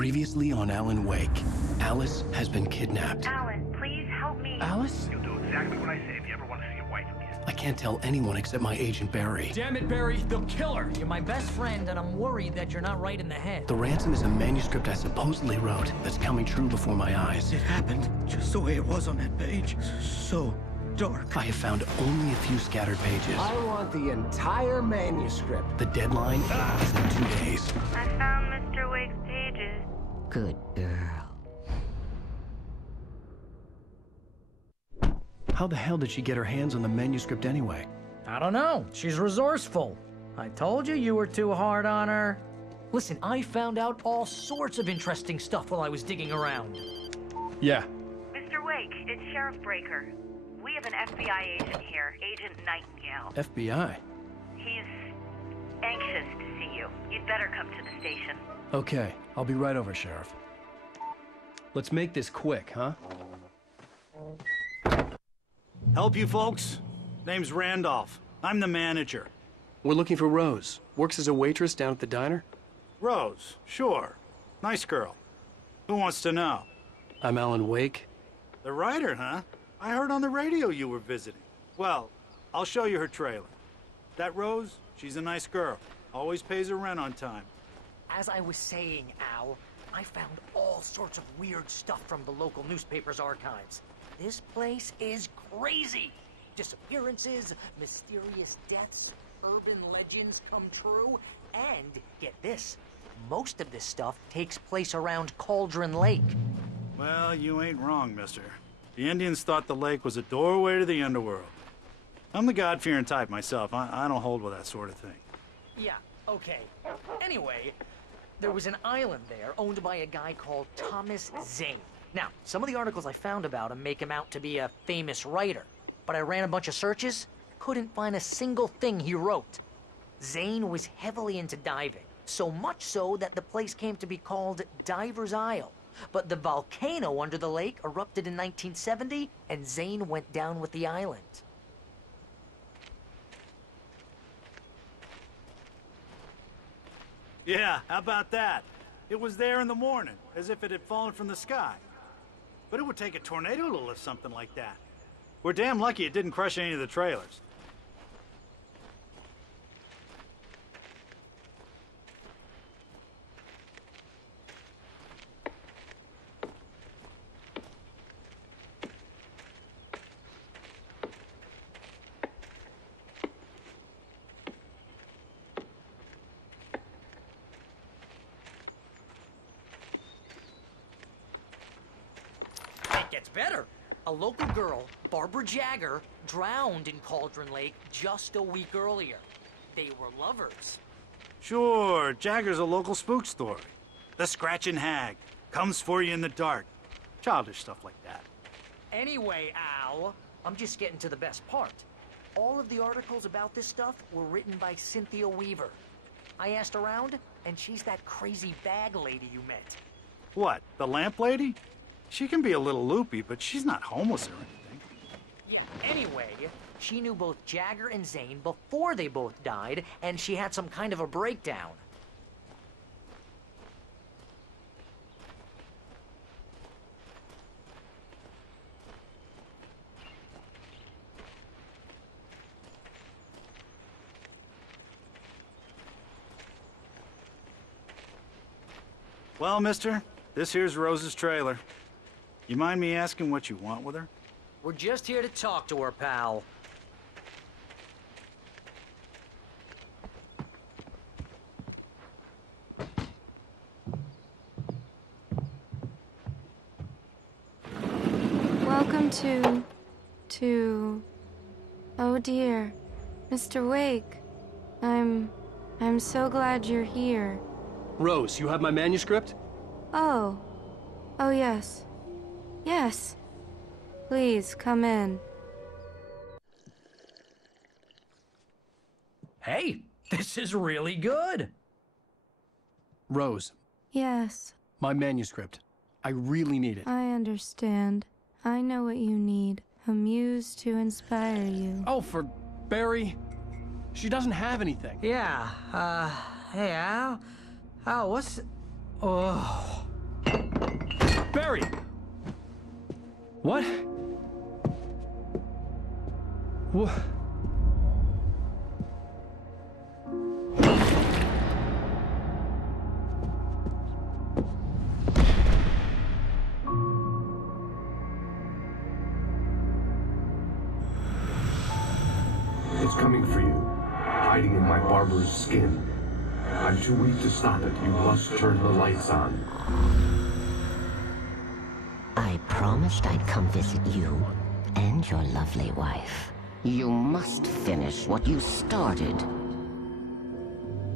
Previously on Alan Wake, Alice has been kidnapped. Alan, please help me. Alice? You'll do exactly what I say if you ever want to see your wife again. I can't tell anyone except my agent Barry. Damn it, Barry, they'll kill her. You're my best friend, and I'm worried that you're not right in the head. The ransom is a manuscript I supposedly wrote that's coming true before my eyes. It happened just the way it was on that page. So dark. I have found only a few scattered pages. I want the entire manuscript. The deadline is in 2 days. I found Mr. Wake's pages. Good girl. How the hell did she get her hands on the manuscript anyway? I don't know. She's resourceful. I told you you were too hard on her. Listen, I found out all sorts of interesting stuff while I was digging around. Yeah. Mr. Wake, it's Sheriff Breaker. We have an FBI agent here, Agent Nightingale. FBI? He's anxious to see you. You'd better come to the station. Okay, I'll be right over, Sheriff. Let's make this quick, huh? Help you folks? Name's Randolph. I'm the manager. We're looking for Rose. Works as a waitress down at the diner. Rose, sure. Nice girl. Who wants to know? I'm Alan Wake. The writer, huh? I heard on the radio you were visiting. Well, I'll show you her trailer. That Rose, she's a nice girl. Always pays her rent on time. As I was saying, Al, I found all sorts of weird stuff from the local newspaper's archives. This place is crazy. Disappearances, mysterious deaths, urban legends come true, and get this, most of this stuff takes place around Cauldron Lake. Well, you ain't wrong, mister. The Indians thought the lake was a doorway to the underworld. I'm the God-fearing type myself. I don't hold with that sort of thing. Yeah, okay. Anyway, there was an island there owned by a guy called Thomas Zane. Now, some of the articles I found about him make him out to be a famous writer, but I ran a bunch of searches, couldn't find a single thing he wrote. Zane was heavily into diving, so much so that the place came to be called Diver's Isle. But the volcano under the lake erupted in 1970, and Zane went down with the island. Yeah, how about that? It was there in the morning, as if it had fallen from the sky. But it would take a tornado to lift something like that. We're damn lucky it didn't crush any of the trailers. It gets better. A local girl, Barbara Jagger, drowned in Cauldron Lake just a week earlier. They were lovers. Sure, Jagger's a local spook story. The Scratching Hag. Comes for you in the dark. Childish stuff like that. Anyway, Al, I'm just getting to the best part. All of the articles about this stuff were written by Cynthia Weaver. I asked around, and she's that crazy bag lady you met. What, the lamp lady? She can be a little loopy, but she's not homeless or anything. Yeah, anyway, she knew both Jagger and Zane before they both died, and she had some kind of a breakdown. Well, mister, this here's Rose's trailer. You mind me asking what you want with her? We're just here to talk to her, pal. Welcome to... Oh dear, Mr. Wake. I'm so glad you're here. Rose, you have my manuscript? Oh. Oh yes. Yes. Please, come in. Hey, this is really good. Rose, Yes, my manuscript. I really need it. I understand. I know what you need. A muse to inspire you. Oh, for Barry. She doesn't have anything. Yeah, hey, Al? Al, what's... Oh, Barry! What? What? It's coming for you, hiding in my barber's skin. I'm too weak to stop it. You must turn the lights on. I promised I'd come visit you and your lovely wife. You must finish what you started.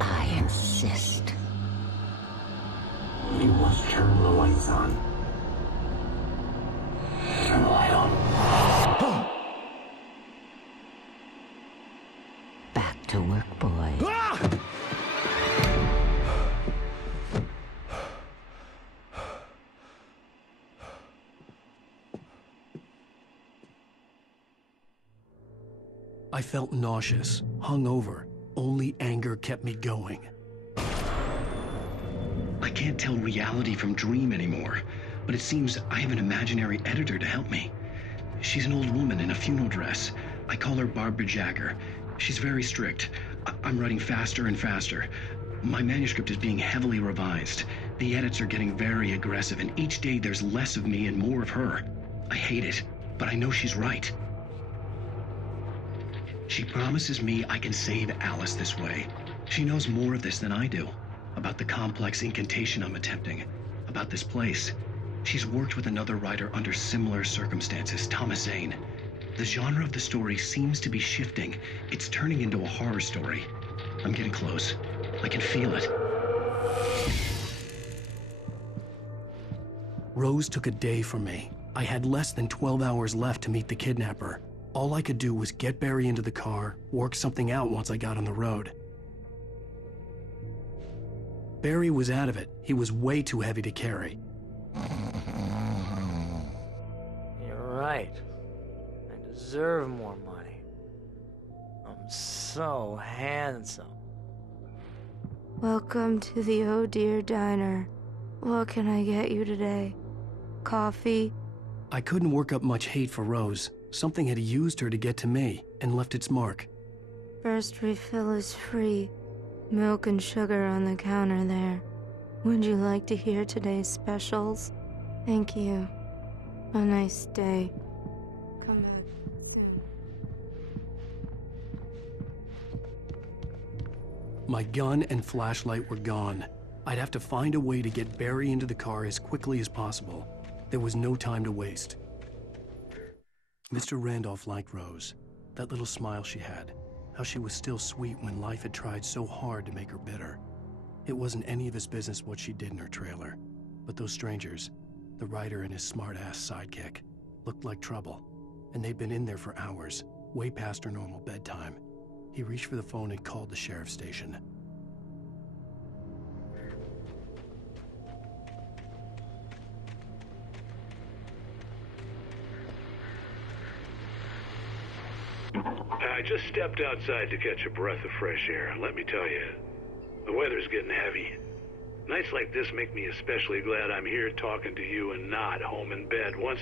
I insist. You must turn the lights on. Turn the light on. Back to work, boy. I felt nauseous, hungover. Only anger kept me going. I can't tell reality from dream anymore, but it seems I have an imaginary editor to help me. She's an old woman in a funeral dress. I call her Barbara Jagger. She's very strict. I'm writing faster and faster. My manuscript is being heavily revised. The edits are getting very aggressive, and each day there's less of me and more of her. I hate it, but I know she's right. She promises me I can save Alice this way. She knows more of this than I do. About the complex incantation I'm attempting. About this place. She's worked with another writer under similar circumstances, Thomas Zane. The genre of the story seems to be shifting. It's turning into a horror story. I'm getting close. I can feel it. Rose took a day from me. I had less than 12 hours left to meet the kidnapper. All I could do was get Barry into the car, work something out once I got on the road. Barry was out of it. He was way too heavy to carry. You're right. I deserve more money. I'm so handsome. Welcome to the Oh Dear Diner. What can I get you today? Coffee? I couldn't work up much hate for Rose. Something had used her to get to me and left its mark. First refill is free. Milk and sugar on the counter there. Would you like to hear today's specials? Thank you. A nice day. Come back soon. My gun and flashlight were gone. I'd have to find a way to get Barry into the car as quickly as possible. There was no time to waste. Mr. Randolph liked Rose. That little smile she had. How she was still sweet when life had tried so hard to make her bitter. It wasn't any of his business what she did in her trailer. But those strangers, the writer and his smart-ass sidekick, looked like trouble. And they'd been in there for hours, way past her normal bedtime. He reached for the phone and called the sheriff's station. I just stepped outside to catch a breath of fresh air, and let me tell you, the weather's getting heavy. Nights like this make me especially glad I'm here talking to you and not home in bed. Once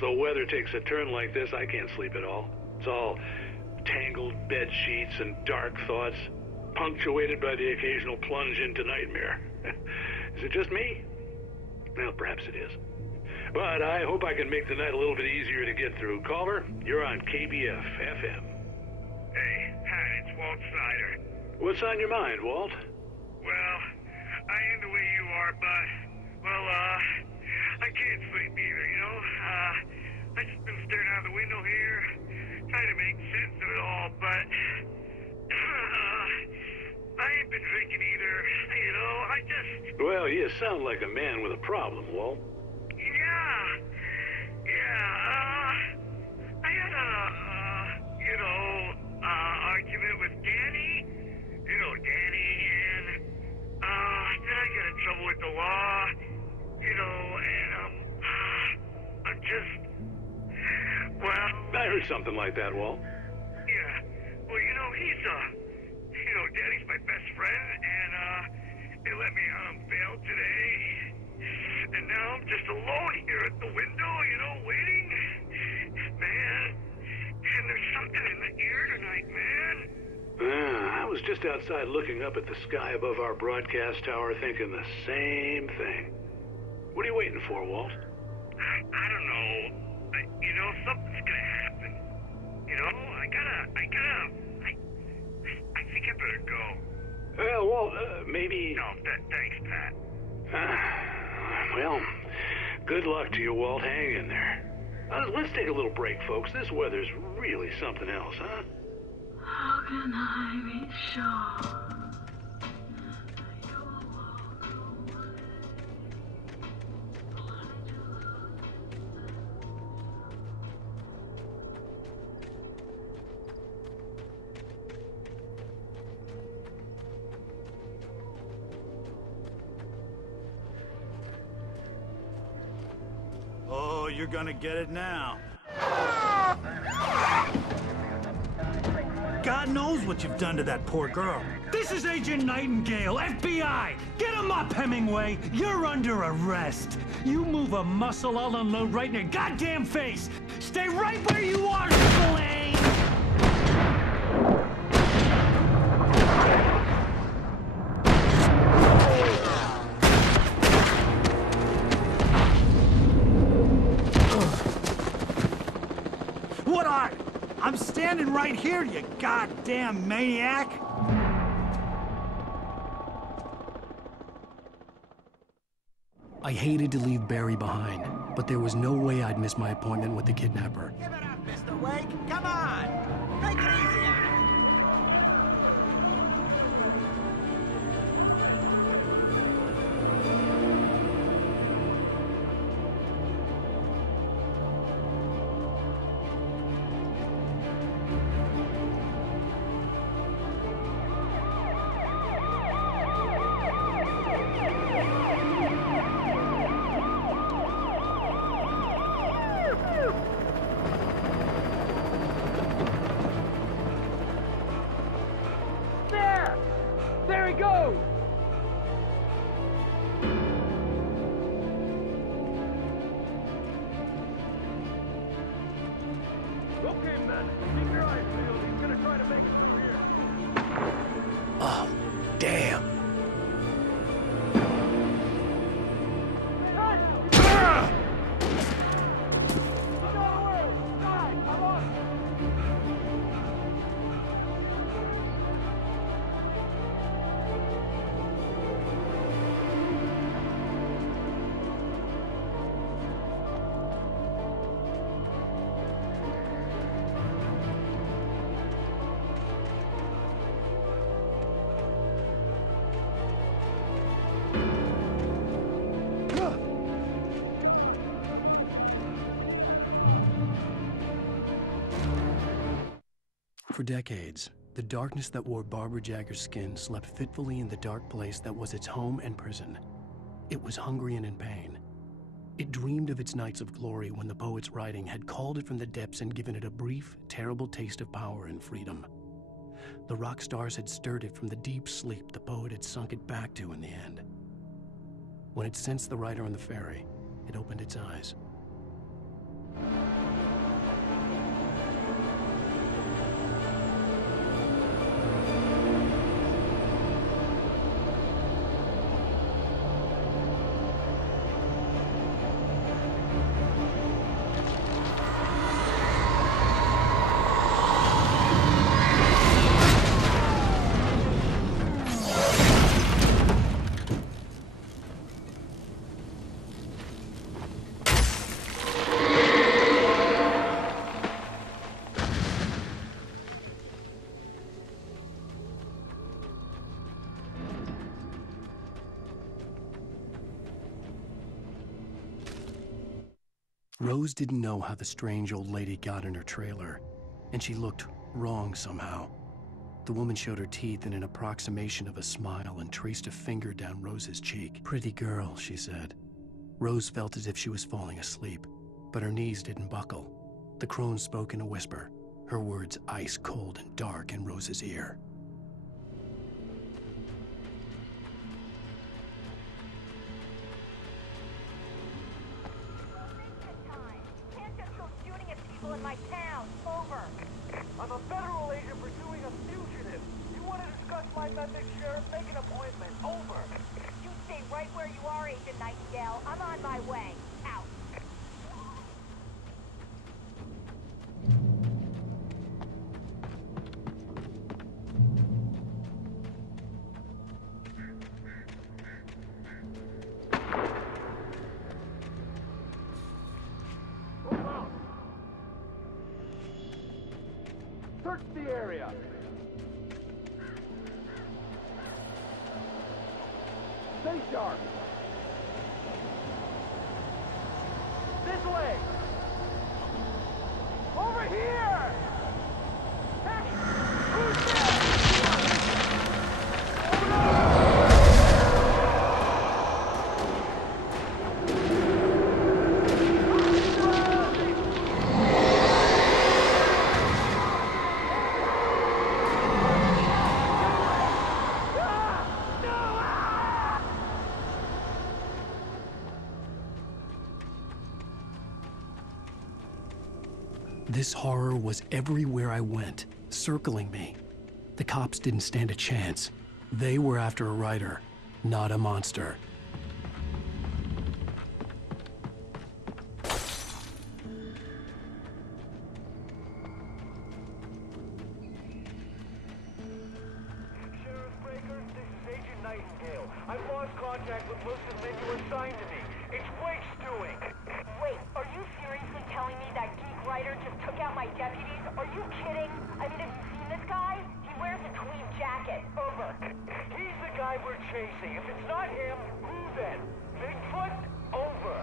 the weather takes a turn like this, I can't sleep at all. It's all tangled bed sheets and dark thoughts, punctuated by the occasional plunge into nightmare. Is it just me? Well, perhaps it is. But I hope I can make the night a little bit easier to get through. Caller, you're on KBF FM. Hey, hi, it's Walt Snyder. What's on your mind, Walt? Well, I am the way you are, but, well, I can't sleep either, you know? I just been staring out the window here, trying to make sense of it all, but, I ain't been drinking either, you know? I just... Well, you sound like a man with a problem, Walt. I had argument with Danny, Danny, and, then I got in trouble with the law, and, I'm just, well... I heard something like that, Walt. Yeah, well, he's, Danny's my best friend, and, they let me out on bail today, and now I'm just alone here at the window, you know, waiting. Man, and there's something in the air tonight, man. I was just outside looking up at the sky above our broadcast tower thinking the same thing. What are you waiting for, Walt? I don't know. You know, something's gonna happen. You know, I think I better go. Well, Walt, maybe... No, thanks, Pat. Well, good luck to you, Walt. Hang in there. Let's take a little break, folks. This weather's really something else, huh? How can I be sure? Oh, you're gonna get it now. God knows what you've done to that poor girl. This is Agent Nightingale, FBI! Get him up, Hemingway! You're under arrest! You move a muscle, I'll unload right in your goddamn face! Stay right where you are, Spillane! What are you? I'm standing right here, you goddamn maniac! I hated to leave Barry behind, but there was no way I'd miss my appointment with the kidnapper. Give it up, Mr. Wake! Come on! Take it easy on him! There he goes! Okay, man. Keep your eyes peeled. He's gonna try to make it through here. Oh, damn. For decades, the darkness that wore Barbara Jagger's skin slept fitfully in the dark place that was its home and prison. It was hungry and in pain. It dreamed of its nights of glory when the poet's writing had called it from the depths and given it a brief, terrible taste of power and freedom. The rock stars had stirred it from the deep sleep the poet had sunk it back to in the end. When it sensed the writer on the ferry, it opened its eyes. Rose didn't know how the strange old lady got in her trailer, and she looked wrong somehow. The woman showed her teeth in an approximation of a smile and traced a finger down Rose's cheek. "Pretty girl," she said. Rose felt as if she was falling asleep, but her knees didn't buckle. The crone spoke in a whisper, her words ice cold and dark in Rose's ear. federal agent pursuing a fugitive. You want to discuss my methods, Sheriff? Make an appointment. Over. You stay right where you are, Agent Nightingale. I'm on my way. Out. Search the area. Stay sharp. This way. Over here. Hey, who's there? This horror was everywhere I went, circling me. The cops didn't stand a chance. They were after a writer, not a monster. Sheriff Breaker, this is Agent Nightingale. I've lost contact with most of the men you assigned to me. It's Wake's doing. Wait, are you seriously telling me that geek writer just took out my deputies? Are you kidding? I mean, have you seen this guy? He wears a tweed jacket. Over. He's the guy we're chasing. If it's not him, who then? Bigfoot? Over.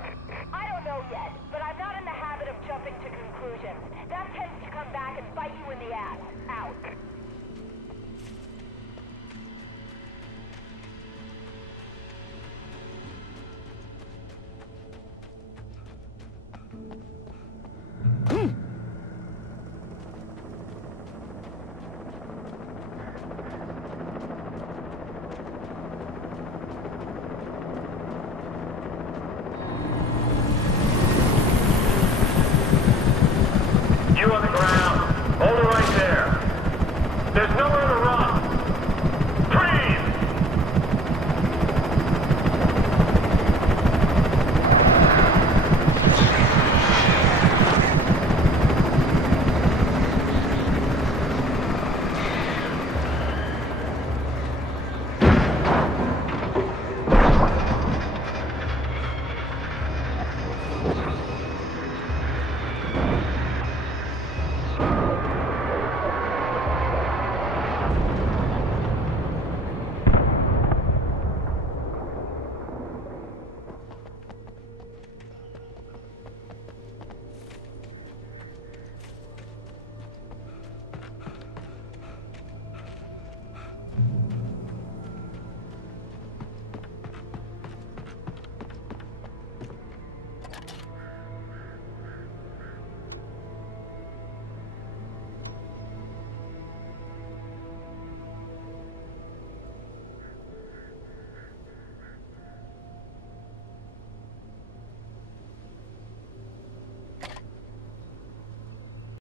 I don't know yet, but I'm not in the habit of jumping to conclusions. That tends to come back and bite you in the ass.